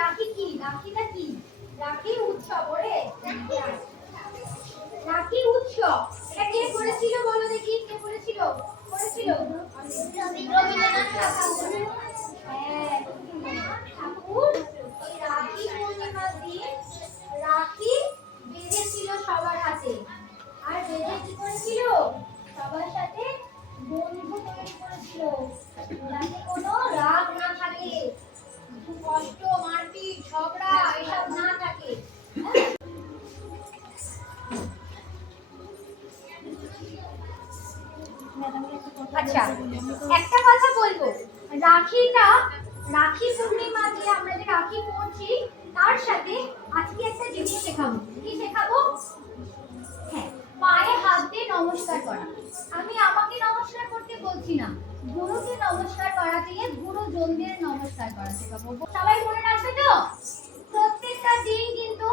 রাখি কি? রাখিটা কি? রাখি উৎসব ওরে। রাখি উৎসব এটা কে করেছিল বলো দেখি, কে করেছিল? করেছিল রবীন্দ্রনাথ ঠাকুর। হ্যাঁ, রবীন্দ্রনাথ ঠাকুর এই রাখি পূর্ণিমার দিন রাখি বেঁধেছিল সবার হাতে। আর বেঁধে কি করেছিল? সবার সাথে বন্ধু তৈরি করেছিল, যাতে কোনো রাগ না থাকে, কষ্ট, মারপিট, ঝগড়া এসব না থাকে। আচ্ছা, একটা কথা বলবো, রাখিটা, রাখি পূর্ণিমা দিয়ে আমরা যে রাখি পরছি তার সাথে আজকে একটা জিনিস শেখাবো। কি শেখাবো? হ্যাঁ, পায়ে হাত দিয়ে নমস্কার করা। আমি আমাকে নমস্কার করতে বলছি না, গুরুকে নমস্কার করা দিয়ে গুরুজনদের নমস্কার করা শেখাবো। সবাই মনে রাখবে তো? প্রত্যেকটা দিন কিন্তু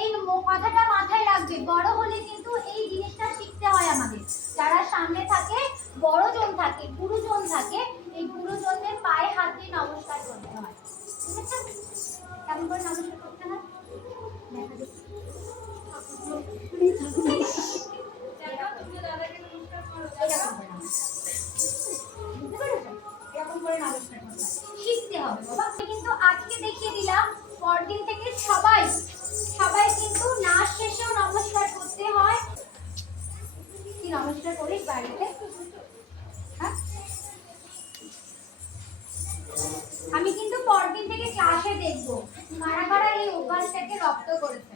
এই কথাটা মাথায় রাখবে, বড় হলে কিন্তু এই জিনিসটা শিখতে হয় আমাদের। যারা সামনে থাকে, বড়জন থাকে, গুরুজন থাকে, এই গুরুজনদের পায়ে হাত দিয়ে নমস্কার করতে হয়। ঠিক আছে? কেমন করে নমস্কার করতে হয়? শিখতে হবে বাবা। কিন্তু আজকে দেখিয়ে দিলাম, পরদিন থেকে সবাই সবাই কিন্তু নাচ শেষেও নমস্কার করতে হয়। কি নমস্কার করিস বাড়িতে? হ্যাঁ, আমি কিন্তু পরদিন থেকে ক্লাসে দেখবো কারা কারা এই অভ্যাসটাকে রপ্ত করেছে।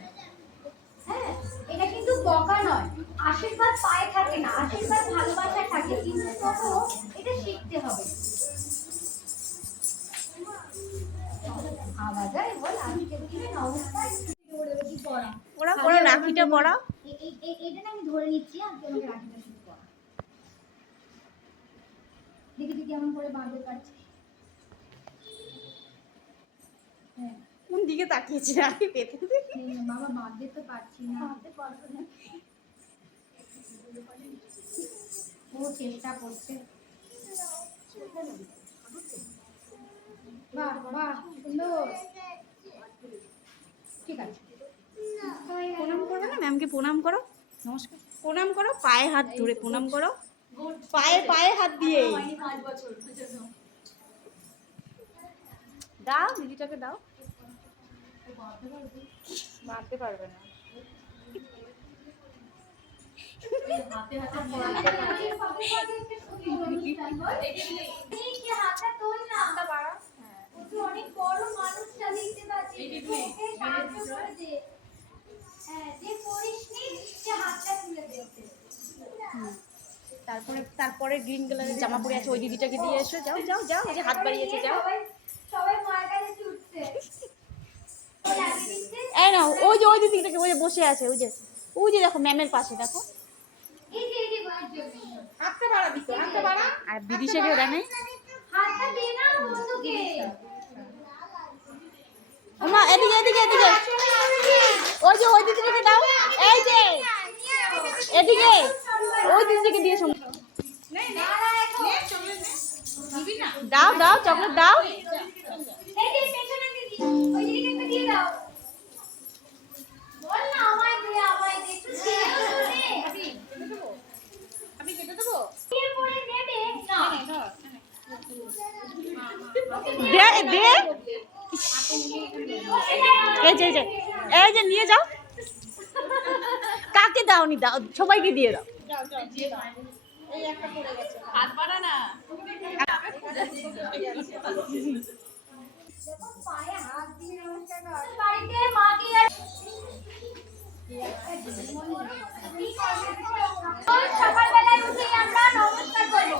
হ্যাঁ, এটা কিন্তু বকা নয়, আশীর্বাদ পায়ে থাকে না, আশীর্বাদ ভালোবাসা থাকে, কিন্তু তবুও এটা শিখতে হবে। আওয়াজাই বল আজকে দিনে নমস্কার ওরা পড়া রাখিটা পড়া। এটা না আমি ধরে নিচ্ছি, আজকে আমাকে রাখিটা শুরু করা। দেখি তুই কেমন করে বাঁধতে পারছিস। হ্যাঁ, কোন দিকে তাকিয়েছি রাখি পেতে দেখি। বাবা বাঁধতে তো পারছি না, বাঁধতে পারবো না। ও চেষ্টা করছে। বাহ বাহ, সুন্দর। ঠিক আছে, প্রণাম করবে না? ম্যামকে প্রণাম করো, নমস্কার প্রণাম করো, পায়ে হাত ধরে প্রণাম করো, পায়ে পায়ে হাত দিয়ে দাও, দিদিটাকে দাও। মারতে পারবে না। হাতে হাতে হাতটা তোল না, বাড়া। তুই অনেক বড় মানুষ, চালিয়ে পারছিস, ওকে সাহায্য করে দে। হ্যাঁ, যে করিসনি সে হাতটা তুলে দে ওকে। তারপরে গ্রিন কালারের জামা পরে আছে ওই দিদিটাকে দিয়ে এসো। যাও যাও যাও, যে হাত বাড়িয়েছে, যাও। সবাই মার কাছে ছুটছে। এই নাও, ওই যে ওই দিদিটাকে, ওই যে বসে আছে, ওই যে দেখো ম্যামের পাশে দেখো। এই যে হাতটা বাড়াবি তো, হাতটা বাড়া। আর বিদিশাকে দেয় নাই, হাতটা দে না বন্ধুকে। ওমা এদিকে এদিকে এদিকে, ওই যে ওই দিদিটাকে দাও। এই যে এদিকে ওই দিদিটাকে দিয়ে শোনো। দাও দাও, চকলেট দাও। এই যে পেছনে দিদি, ওই দিদিকে একটা দিয়ে দাও। বল না আমায় দে, আমায় দে, তুই ছেড়ে দে। আমি কেটে দেবো? কে পড়ে নেবে না। দে দে, এই যে নিয়ে যাও। কাকে দাওনি? দাও, সবাইকে দিয়ে দাও। এই একটা পড়ে গেছে, হাত বাড়া না। দেখো পায়ে হাত দিয়ে নমস্কার কর। বাড়িতে মাকে আর সকালবেলায় উঠে আমরা নমস্কার করব।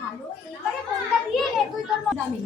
ভালো, এইবারে ফোনটা দিয়ে নে তুই তোর দামি।